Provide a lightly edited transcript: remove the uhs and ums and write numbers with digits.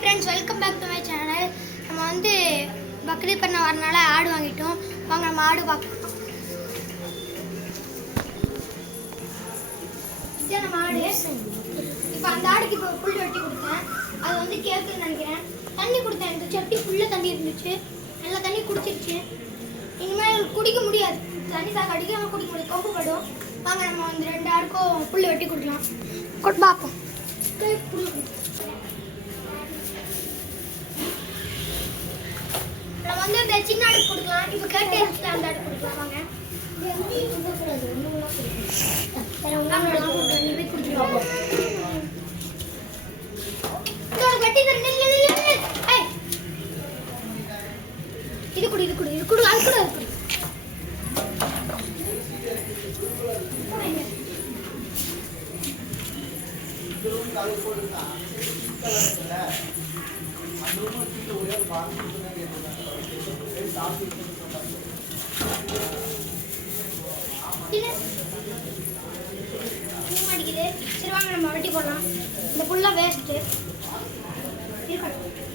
friends welcome back to my channel நம்ம வந்து பக்ரீத் பண்ண வரனால ஆடு வாங்கிட்டோம் வாங்க நம்ம ஆடு பார்க்கலாம் இது நம்ம ஆடு இப்போ அந்த ஆடுக்கு இப்போ புல் வெட்டி கொடுத்தேன் அது வந்து கேக்குன்னு நினைக்கிறேன் தண்ணி கொடுத்தேன் இந்த சட்டி ஃபுல்லா தண்ணி இருந்துச்சு நல்லா தண்ணி குடிச்சிருச்சு இனிமேல் குடிக்க முடியாது தண்ணி சாக அடிக்காம குடிக்க முடியாது கொம்பு படும் வாங்க நம்ம வந்து ரெண்டு ஆடுக்கும் புல் வெட்டி கொடுக்கலாம் கொட் பாப்போம் நம்ம வந்து இந்த சின்ன ஆடு கொடுக்கலாம் இப்போ கேட்டே இருந்துச்சு அந்த ஆடு கொடுக்கலாம் வாங்க இது குடி இது குடி இது குடு அது கூட இருக்கு சரி வாங்க நம்ம வெட்டி போடலாம் இந்த புல்லா வேஸ்ட்டு இருக்கட்டும்